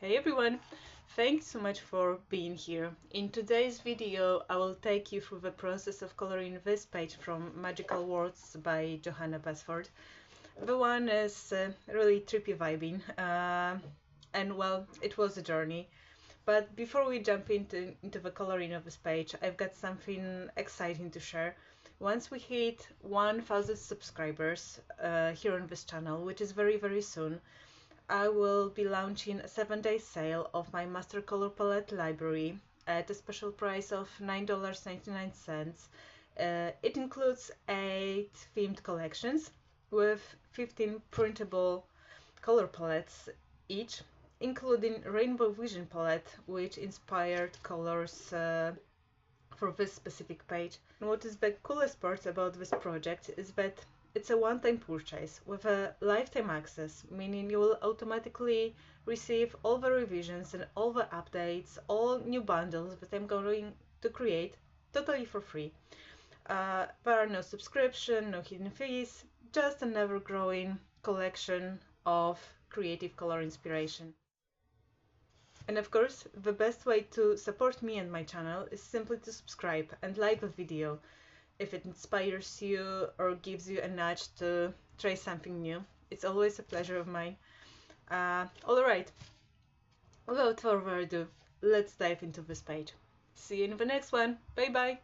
Hey everyone, thanks so much for being here. In today's video I will take you through the process of coloring this page from Magical Words by Johanna Basford. The one is really trippy vibing and well, it was a journey. But before we jump into the coloring of this page, I've got something exciting to share. Once we hit 1000 subscribers here on this channel, which is very soon, I will be launching a 7-day sale of my Master Color Palette library at a special price of $9.99. It includes 8 themed collections with 15 printable color palettes each, including Rainbow Vision palette, which inspired colors for this specific page. And what is the coolest part about this project is that it's a one-time purchase with a lifetime access, meaning you will automatically receive all the revisions and all the updates, all new bundles that I'm going to create totally for free. There are no subscription, no hidden fees, just an ever-growing collection of creative color inspiration. And of course, the best way to support me and my channel is simply to subscribe and like the video if it inspires you or gives you a nudge to try something new. It's always a pleasure of mine. Alright, without further ado, let's dive into this page. See you in the next one. Bye bye!